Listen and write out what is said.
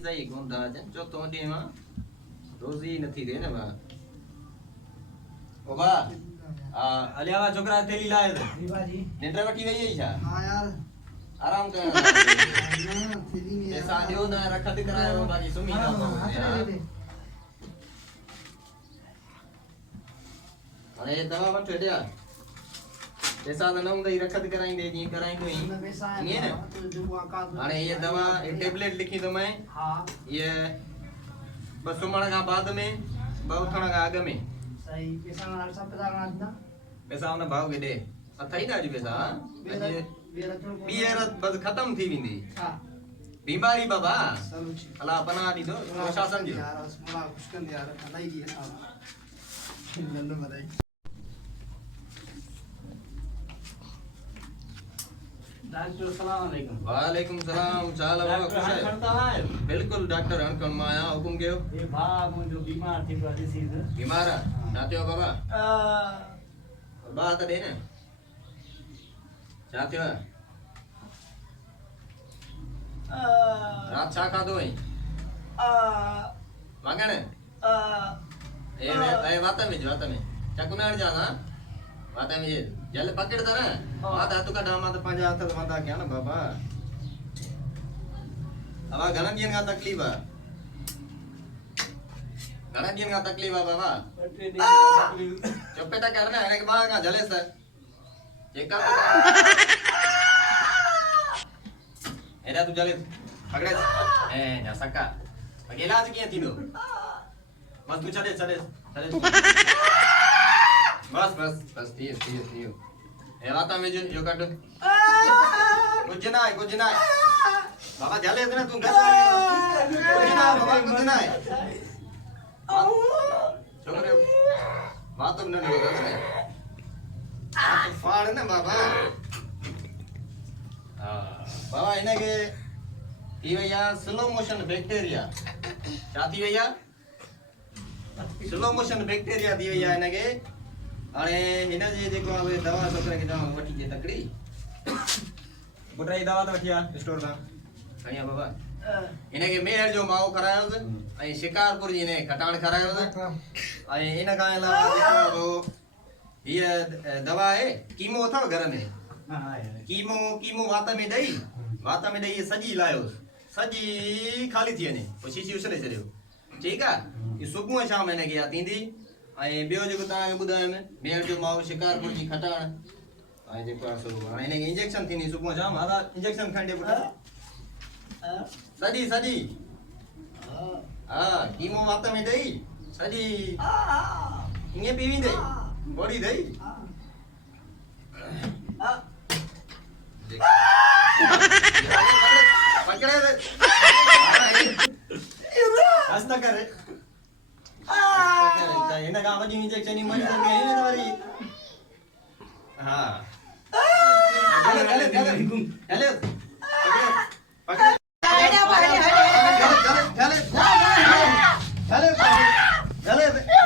सही कोन था जन जो तो डी में रोजी નથી દે ને બા ઓ બા અલ્યાવા છોકરા થેલી લાવે છે દીવાજી નેટર વટી ગઈ છે हां यार आराम कर थैली नहीं ऐसा दियो ना रखा दिख रहा है वो बाकी सुमी ना अरे दवा मत छेड़िया ऐसा ना हम दई रखा दिख रहा है जी कराएंगे ही ये ना अरे ये दवा ये टेबलेट लिखी तो मैं हां ये बस सुमण का बाद में बहुथण का आगे में सही पैसा ना सब पैसा उन भाव के दे अथई ना जी पैसा बियर बस खत्म थी विंदी हां बीमारी बाबा चलो अला अपना दी दो प्रशासन जो यार मला खुशकन यार नहीं दिया साहब नन्नो बधाई डॉक्टर सलाम अलैकुम वालेकुम सलाम चाल बाबा खुश है करता है बिल्कुल डॉक्टर अनकण माया हुकुम कयो ये भा मुझे बीमार थी तो डिसीज बीमार चाहते हो बाबा बात दे ना चाहते हो रात छा खाधो है वागण ए वाता में चकुनार जाना वाता में जल पकड़ता ना वाता तू का डामा तो पंजा हाथ वाता क्या ना बाबा अब घणा दिन का तकलीफ है घणा दिन का तकलीफ है बाबा चुप करना है के बाद का जले सर चेक एरा तू जले पकड़े ए जा सका अकेला आज किया थी दो बस तू चले बस थियो ए वाता में जो काट कुछ ना बाबा जले ना तू घस कुछ ना बाबा कुछ ना छोकरे बात तो न होगा ना फाड़ ना बाबा बाबा इन्हें के ये भैया स्लो मोशन बैक्टीरिया चाहती भैया स्लो मोशन बैक्टीरिया दी भैया इन्हें के अरे इन्हें जे देखो अब दवा छोकरे के जाओ वठी जे तकड़ी बुटराई दवा तो वठिया स्टोर का कहिया बाबा इन्हें के मेहर जो माओ करायो से आई शिकारपुर जी ने खटाण करायो से आई इन का अलावा देखो ये दवा है कीमो था घर में कीमो वाता में दई ये सजी लायो सजी खाली थी ने ओ शीशी उसने चलियो ठीक है ये सुबह शाम ने गया थींदी आई बेओ जो ता के बुधाय में मेहर जो माओ शिकारपुर जी खटाण आई जे पासो आई ने इंजेक्शन थी नी सुबह शाम आधा इंजेक्शन खंडे बुटा सजी हां कीमो वाता में दई सजी इंगे पीवी दई बॉडी दई पकड़े दे रास्ता करे इन्हें काम जी इंजेक्शन ही मरी कर गए ना वाली हां चले पकड़े चले